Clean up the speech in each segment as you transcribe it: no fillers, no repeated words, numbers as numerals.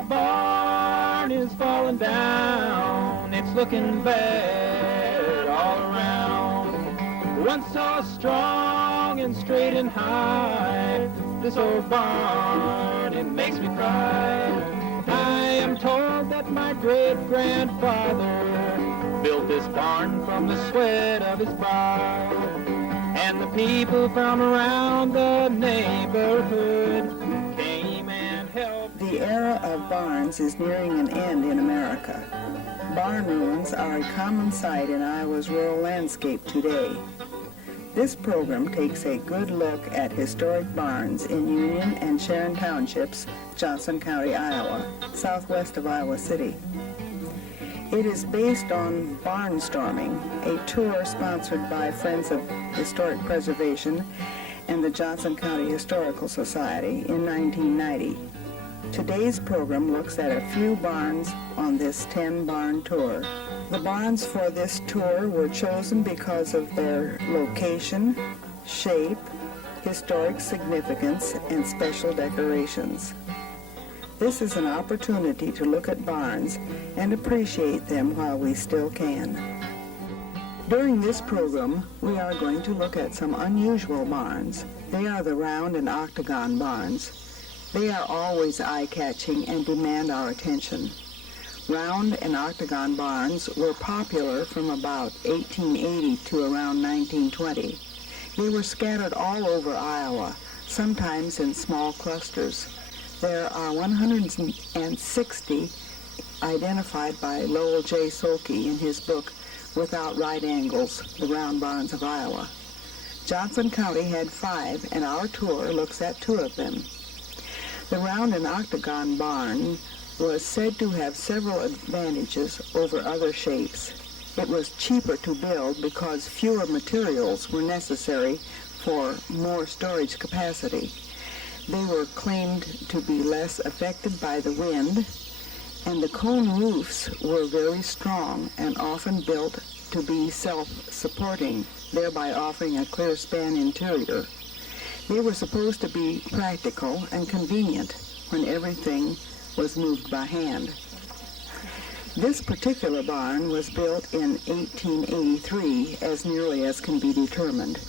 our barn is falling down. It's looking bad all around. Once so strong and straight and high, this old barn, it makes me cry. I am told that my great-grandfather built this barn from the sweat of his brow. And the people from around the neighborhood came and helped. The era of barns is nearing an end in America. Barn ruins are a common sight in Iowa's rural landscape today. This program takes a good look at historic barns in Union and Sharon Townships, Johnson County, Iowa, southwest of Iowa City. It is based on Barnstorming, a tour sponsored by Friends of Historic Preservation and the Johnson County Historical Society in 1990. Today's program looks at a few barns on this 10-barn tour. The barns for this tour were chosen because of their location, shape, historic significance, and special decorations. This is an opportunity to look at barns and appreciate them while we still can. During this program, we are going to look at some unusual barns. They are the round and octagon barns. They are always eye-catching and demand our attention. Round and octagon barns were popular from about 1880 to around 1920. They were scattered all over Iowa, sometimes in small clusters. There are 160 identified by Lowell J. Solke in his book, Without Right Angles, The Round Barns of Iowa. Johnson County had 5, and our tour looks at 2 of them. The round and octagon barn was said to have several advantages over other shapes. It was cheaper to build because fewer materials were necessary for more storage capacity. They were claimed to be less affected by the wind, and the cone roofs were very strong and often built to be self-supporting, thereby offering a clear span interior. They were supposed to be practical and convenient when everything was moved by hand. This particular barn was built in 1883, as nearly as can be determined.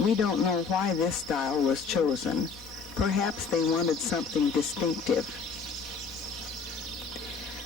We don't know why this style was chosen. Perhaps they wanted something distinctive.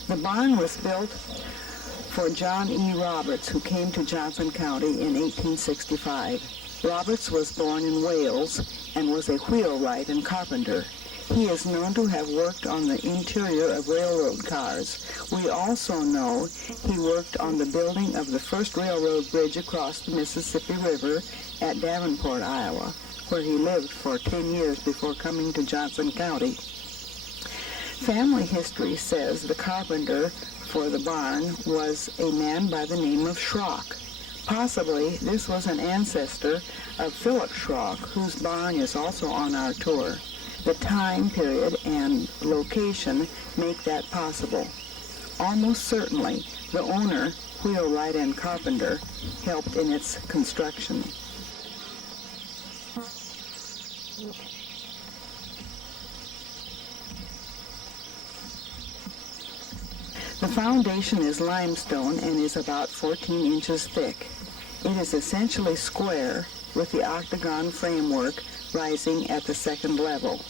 The barn was built for John E. Roberts, who came to Johnson County in 1865. Roberts was born in Wales and was a wheelwright and carpenter. He is known to have worked on the interior of railroad cars. We also know he worked on the building of the first railroad bridge across the Mississippi River at Davenport, Iowa, where he lived for 10 years before coming to Johnson County. Family history says the carpenter for the barn was a man by the name of Schrock. Possibly this was an ancestor of Philip Schrock, whose barn is also on our tour. The time period and location make that possible. Almost certainly, the owner, wheelwright and carpenter, helped in its construction. The foundation is limestone and is about 14 inches thick. It is essentially square with the octagon framework rising at the second level.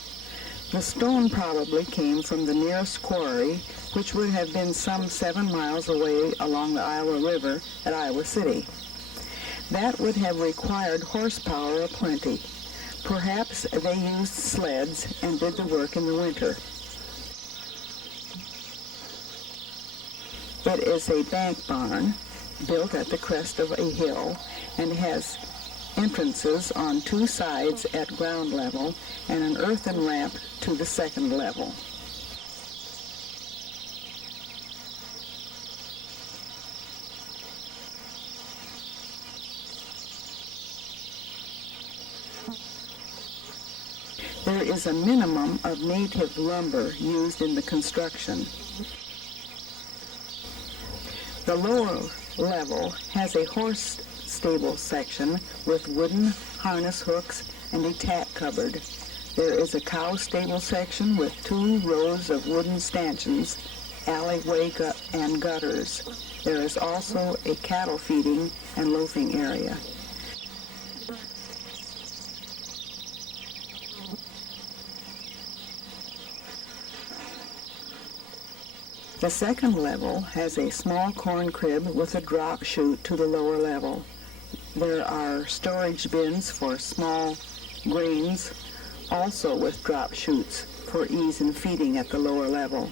The stone probably came from the nearest quarry, which would have been some 7 miles away along the Iowa River at Iowa City. That would have required horsepower aplenty. Perhaps they used sleds and did the work in the winter. It is a bank barn built at the crest of a hill and has entrances on 2 sides at ground level and an earthen ramp to the second level. There is a minimum of native lumber used in the construction. The lower level has a horse stable section with wooden harness hooks and a tack cupboard. There is a cow stable section with 2 rows of wooden stanchions, alleyway and gutters. There is also a cattle feeding and loafing area. The second level has a small corn crib with a drop chute to the lower level. There are storage bins for small grains, also with drop chutes for ease in feeding at the lower level.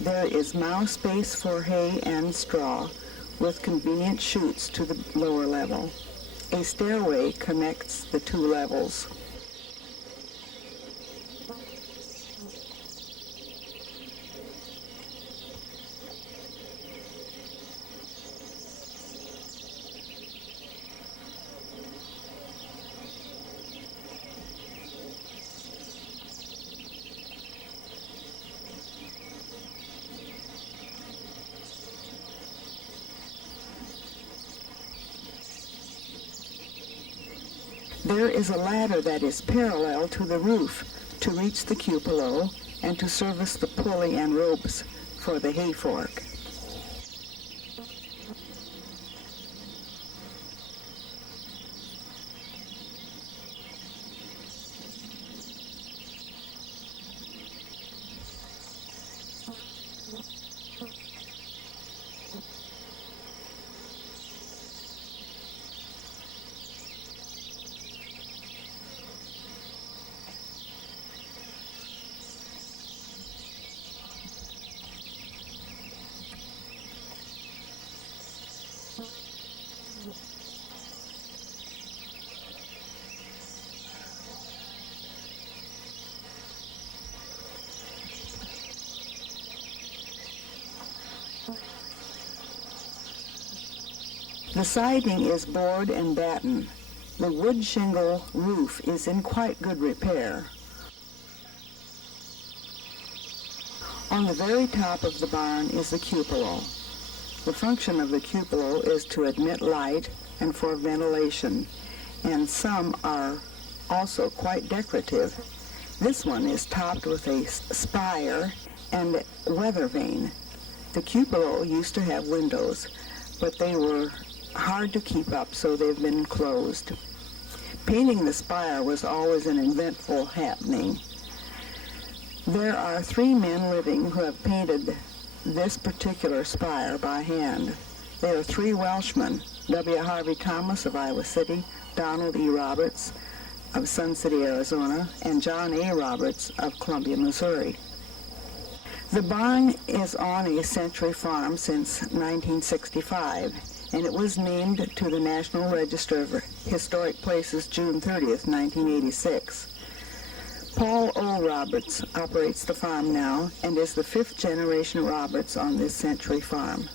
There is mow space for hay and straw with convenient chutes to the lower level. A stairway connects the 2 levels. There is a ladder that is parallel to the roof to reach the cupola and to service the pulley and ropes for the hay fork. The siding is board and batten. The wood shingle roof is in quite good repair. On the very top of the barn is the cupola. The function of the cupola is to admit light and for ventilation, and some are also quite decorative. This one is topped with a spire and weather vane. The cupola used to have windows, but they were hard to keep up, so they've been closed. Painting the spire was always an eventful happening. There are 3 men living who have painted this particular spire by hand. They are 3 Welshmen, W. Harvey Thomas of Iowa City, Donald E. Roberts of Sun City, Arizona, and John A. Roberts of Columbia, Missouri. The barn is on a century farm since 1965, and it was named to the National Register of Historic Places June 30th, 1986. Paul O. Roberts operates the farm now and is the 5th generation Roberts on this century farm.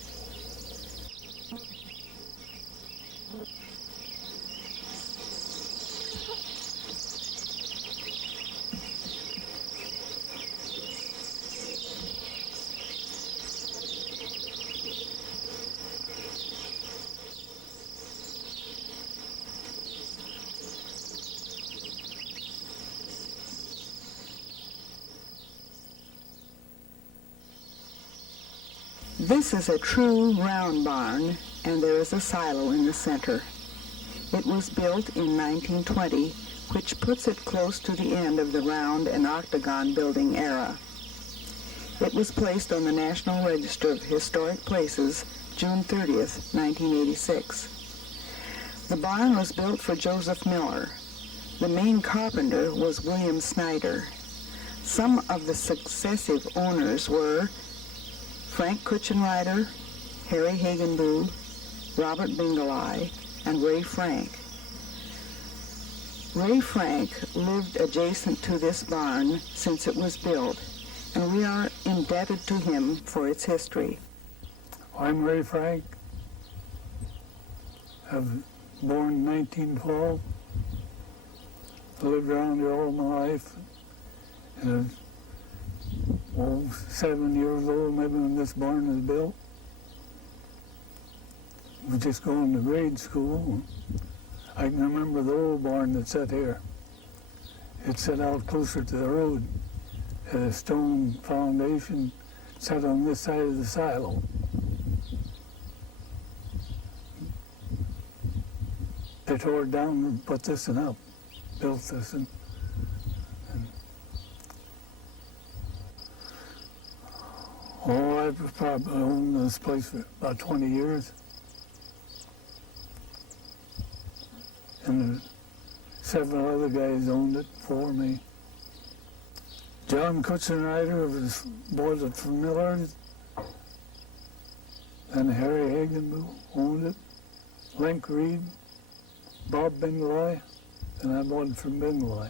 This is a true round barn, and there is a silo in the center. It was built in 1920, which puts it close to the end of the round and octagon building era. It was placed on the National Register of Historic Places June 30th, 1986. The barn was built for Joseph Miller. The main carpenter was William Snyder. Some of the successive owners were Frank Kutchenreiter, Harry Hagenboo, Robert Bingeleye, and Ray Frank. Ray Frank lived adjacent to this barn since it was built, and we are indebted to him for its history. I'm Ray Frank. I was born in 1912. I lived around here all my life. And 7 years old maybe when this barn was built. We was just going to grade school. I can remember the old barn that sat here. It's set out closer to the road. Had a stone foundation set on this side of the silo. They tore it down and put this one up, built this one. Oh, I've probably owned this place for about 20 years. And 7 other guys owned it for me. John Kutzenreiter was bought it from Miller's. And Harry Hagenbu owned it. Link Reed, Bob Bingley, and I bought it from Bingley.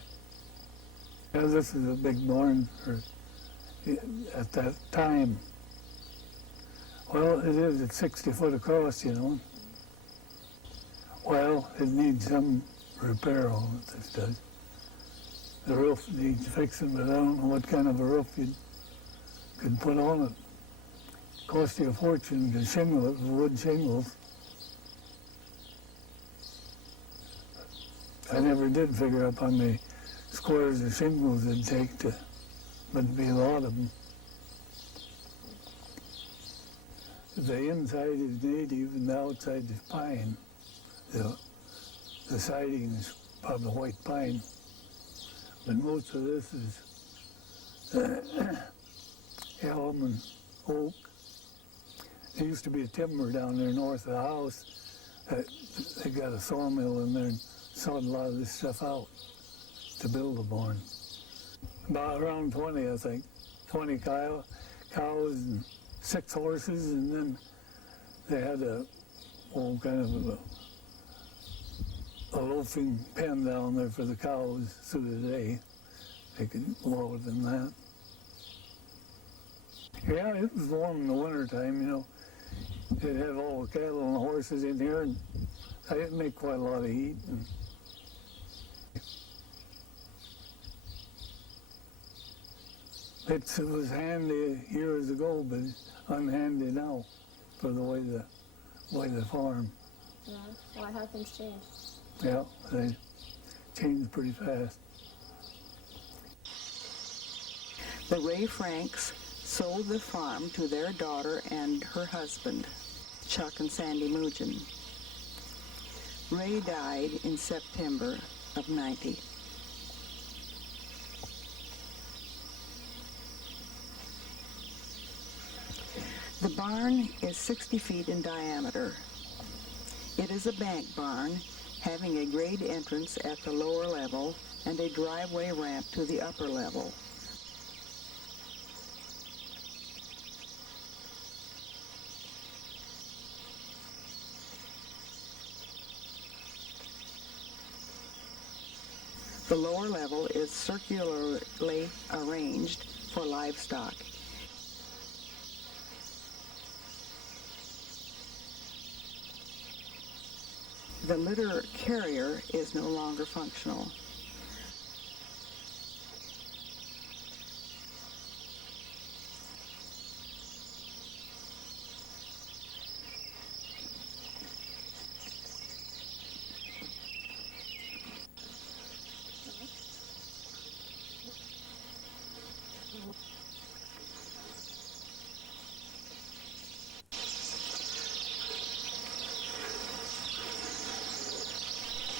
Yeah, this is a big barn at that time. Well, it is, it's 60 foot across, you know. Well, it needs some repair on it, this does. The roof needs fixing, but I don't know what kind of a roof you could put on it. Cost you a fortune to shingle it with wood shingles. I never did figure up how many squares of shingles it'd take to, but it'd be a lot of them. The inside is native and the outside is pine. The siding is probably white pine, but most of this is elm and oak. There used to be a timber down there north of the house. They got a sawmill in there and sawed a lot of this stuff out to build a barn. About around 20, I think. 20 cows and 6 horses, and then they had a loafing pen down there for the cows through the day. They could lower than that. Yeah, it was warm in the wintertime, you know. They'd have all the cattle and the horses in here, and I'd make quite a lot of heat. And it was handy years ago, but it's unhandy now for the way the farm. Yeah, why have things changed? Yeah, they changed pretty fast. The Ray Franks sold the farm to their daughter and her husband, Chuck and Sandy Mugin. Ray died in September of 90. The barn is 60 feet in diameter. It is a bank barn having a grade entrance at the lower level and a driveway ramp to the upper level. The lower level is circularly arranged for livestock. The litter carrier is no longer functional.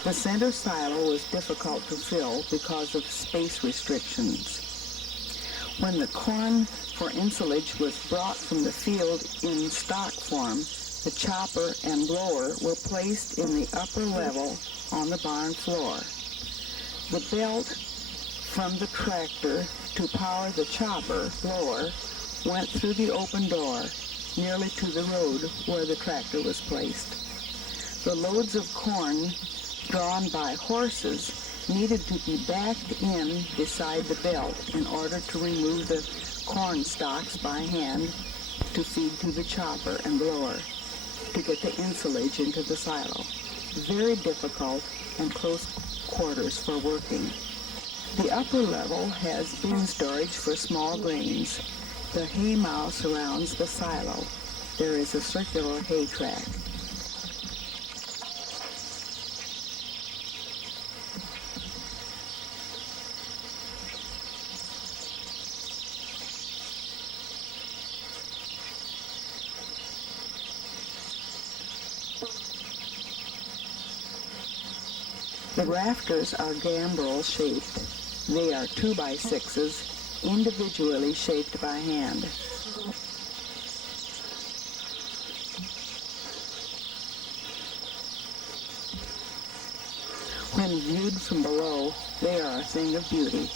The center silo was difficult to fill because of space restrictions. When the corn for ensilage was brought from the field in stock form, the chopper and blower were placed in the upper level on the barn floor. The belt from the tractor to power the chopper blower went through the open door nearly to the road where the tractor was placed. The loads of corn drawn by horses needed to be backed in beside the belt in order to remove the corn stalks by hand to feed to the chopper and blower to get the ensilage into the silo. Very difficult and close quarters for working. The upper level has bin storage for small grains. The hay mow surrounds the silo. There is a circular hay track. The rafters are gambrel shaped. They are 2x6s, individually shaped by hand. When viewed from below, they are a thing of beauty.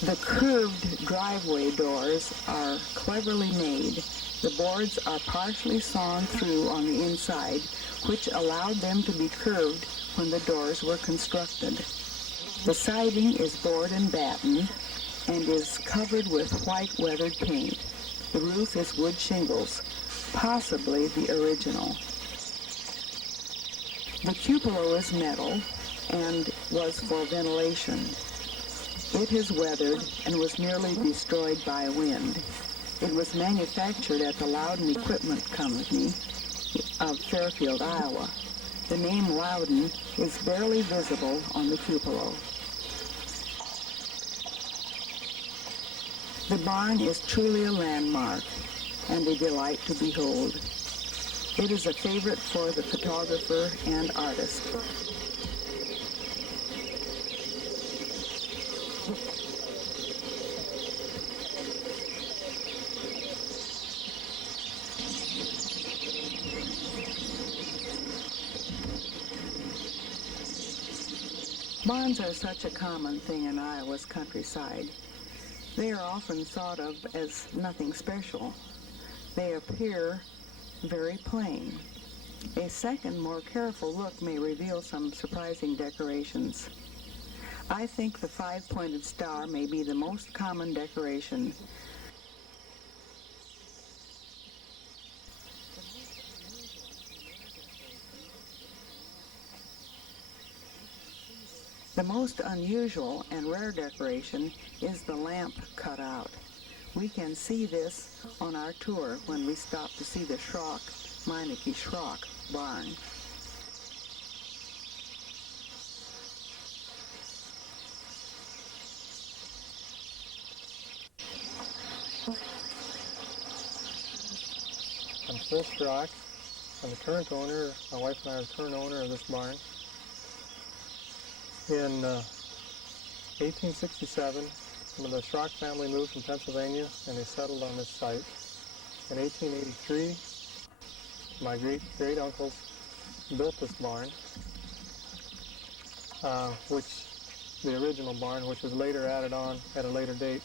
The curved driveway doors are cleverly made. The boards are partially sawn through on the inside, which allowed them to be curved when the doors were constructed. The siding is board and batten and is covered with white weathered paint. The roof is wood shingles, possibly the original. The cupola is metal and was for ventilation. It has weathered and was nearly destroyed by wind. It was manufactured at the Loudon Equipment Company of Fairfield, Iowa. The name Loudon is barely visible on the cupola. The barn is truly a landmark and a delight to behold. It is a favorite for the photographer and artist. Barns are such a common thing in Iowa's countryside. They are often thought of as nothing special. They appear very plain. A second, more careful look may reveal some surprising decorations. I think the five-pointed star may be the most common decoration. The most unusual and rare decoration is the lamp cutout. We can see this on our tour when we stop to see the Meineke-Schrock barn. I'm Phil Schrock. I'm the current owner. My wife and I are the current owner of this barn. In 1867, the Schrock family moved from Pennsylvania and they settled on this site. In 1883, my great-uncles built this barn, the original barn, which was later added on at a later date.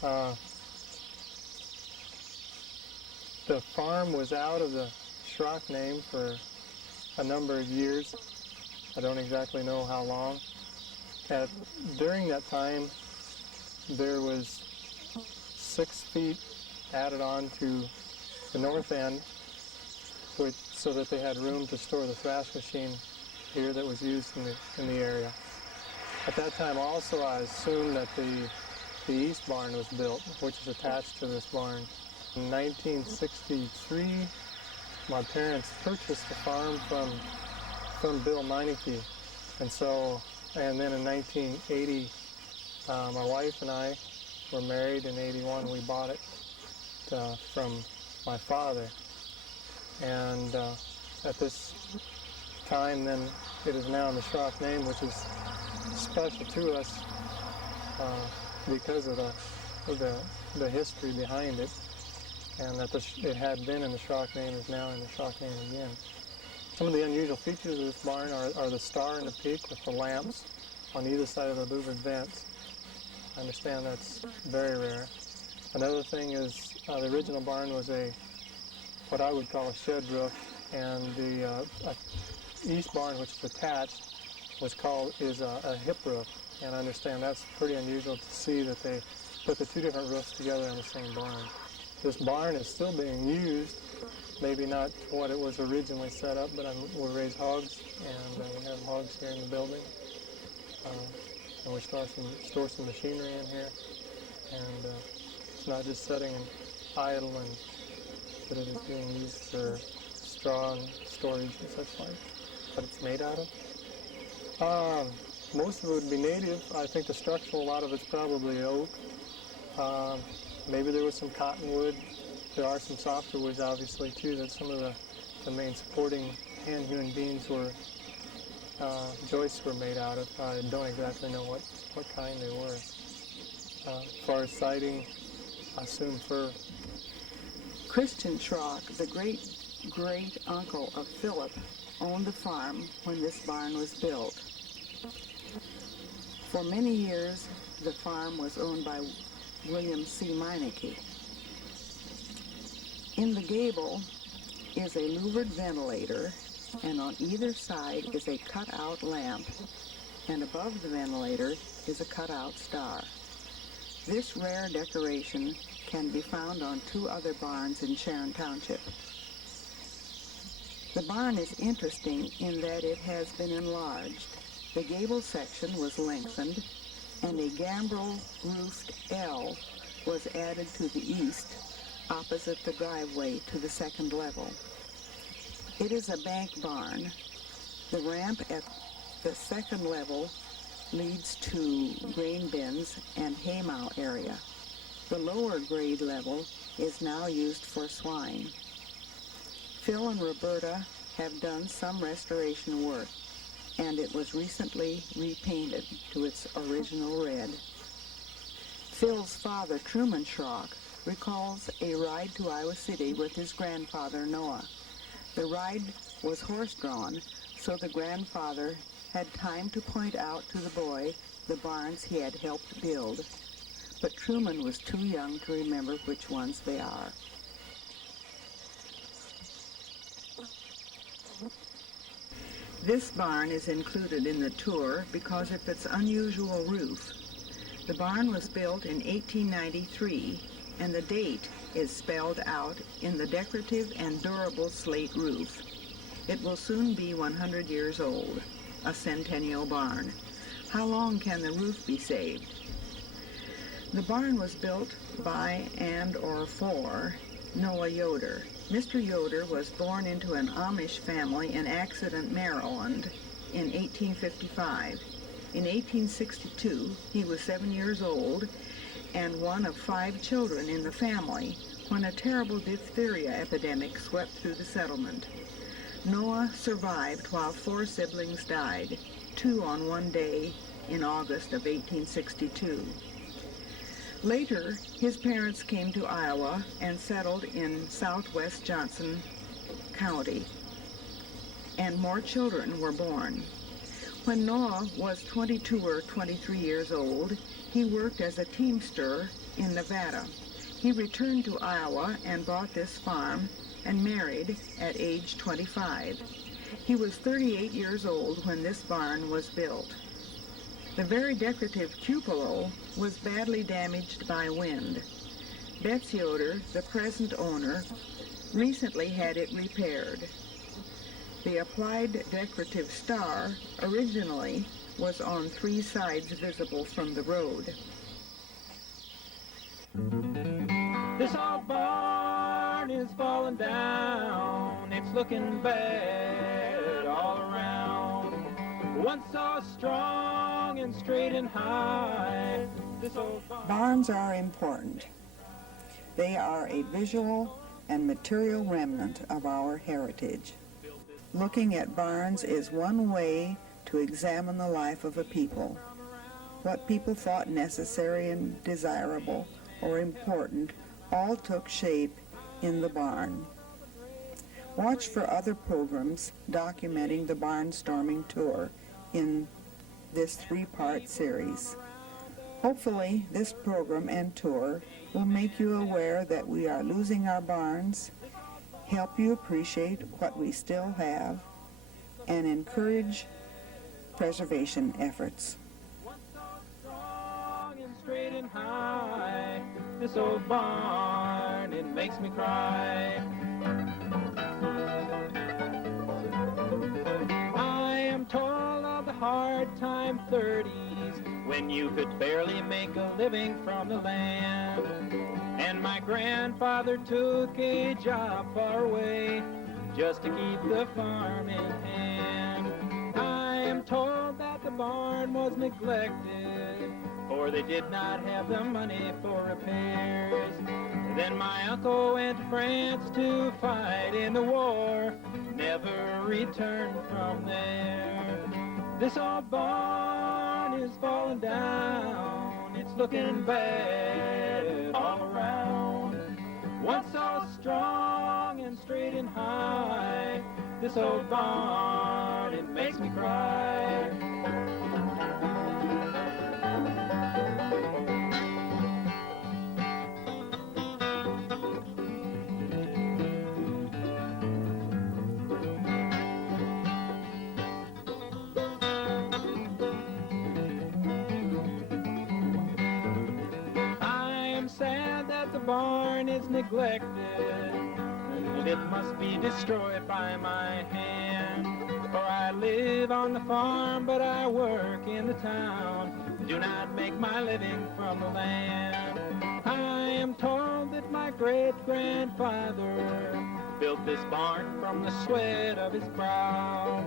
The farm was out of the Schrock name for a number of years. I don't exactly know how long. During that time, there was 6 feet added on to the north end, so that they had room to store the thrash machine here that was used in the area. At that time also, I assumed that the east barn was built, which is attached to this barn. In 1963, my parents purchased the farm from Bill Meineke, and then in 1980, my wife and I were married. In 81, we bought it from my father, and at this time, then it is now in the Schrock name, which is special to us because of the history behind it, and that it had been in the Schrock name is now in the Schrock name again. Some of the unusual features of this barn are the star and the peak with the lamps on either side of the louvered vents. I understand that's very rare. Another thing is the original barn was what I would call a shed roof, and the east barn, which is attached, is a hip roof. And I understand that's pretty unusual to see that they put the two different roofs together on the same barn. This barn is still being used. Maybe not what it was originally set up, but we raise hogs, and we have hogs here in the building. And we store some machinery in here, and it's not just sitting idle, but it is being used for straw storage and such like. What it's made out of? Most of it would be native. I think the structural, a lot of it's probably oak. Maybe there was some cottonwood. There are some softer woods, obviously, too, that some of the main supporting hand-hewn beams were, joists were made out of. I don't exactly know what kind they were. As far as siding, I assume fir. Christian Schrock, the great-great-uncle of Philip, owned the farm when this barn was built. For many years, the farm was owned by William C. Meineke. In the gable is a louvered ventilator, and on either side is a cut-out lamp, and above the ventilator is a cut-out star. This rare decoration can be found on 2 other barns in Sharon Township. The barn is interesting in that it has been enlarged. The gable section was lengthened, and a gambrel-roofed L was added to the east, opposite the driveway to the 2nd level. It is a bank barn. The ramp at the 2nd level leads to grain bins and haymow area. The lower grade level is now used for swine. Phil and Roberta have done some restoration work, and it was recently repainted to its original red. Phil's father, Truman Schrock, recalls a ride to Iowa City with his grandfather, Noah. The ride was horse-drawn, so the grandfather had time to point out to the boy the barns he had helped build. But Truman was too young to remember which ones they are. This barn is included in the tour because of its unusual roof. The barn was built in 1893, and the date is spelled out in the decorative and durable slate roof. It will soon be 100 years old, a centennial barn. How long can the roof be saved? The barn was built by and/or for Noah Yoder. Mr. Yoder was born into an Amish family in Accident, Maryland in 1855. In 1862, he was 7 years old and one of 5 children in the family when a terrible diphtheria epidemic swept through the settlement. Noah survived while 4 siblings died, 2 on one day in August of 1862. Later, his parents came to Iowa and settled in southwest Johnson County, and more children were born. When Noah was 22 or 23 years old, he worked as a teamster in Nevada. He returned to Iowa and bought this farm and married at age 25. He was 38 years old when this barn was built. The very decorative cupola was badly damaged by wind. Betts Yoder, the present owner, recently had it repaired. The applied decorative star originally was on 3 sides visible from the road. This old barn is falling down. It's looking bad all around. Once so strong and straight and high. This old Barns are important. They are a visual and material remnant of our heritage. Looking at barns is one way to examine the life of a people. What people thought necessary and desirable or important all took shape in the barn. Watch for other programs documenting the Barnstorming tour in this 3-part series. Hopefully, this program and tour will make you aware that we are losing our barns, help you appreciate what we still have, and encourage preservation efforts. Once so strong and straight and high. This old barn, it makes me cry. I am told of the hard time 30s when you could barely make a living from the land. And my grandfather took a job far away just to keep the farm in hand. I am told that the barn was neglected or they did not have the money for repairs. Then my uncle went to France to fight in the war, never returned from there. This old barn is falling down, it's looking bad all around. Once so strong and straight and high, this old barn, it makes me cry. Sad that the barn is neglected, and it must be destroyed by my hand. For I live on the farm, but I work in the town, do not make my living from the land. I am told that my great-grandfather built this barn from the sweat of his brow.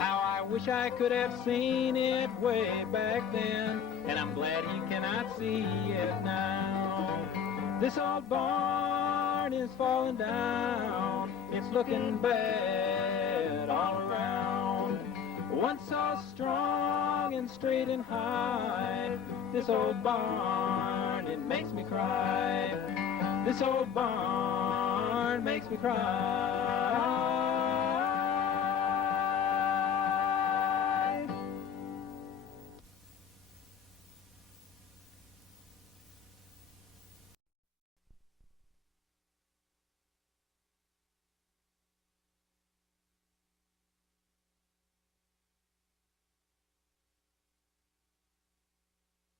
How I wish I could have seen it way back then, and I'm glad he cannot see it now. This old barn is falling down, it's looking bad all around. Once so strong and straight and high, this old barn, it makes me cry. This old barn makes me cry.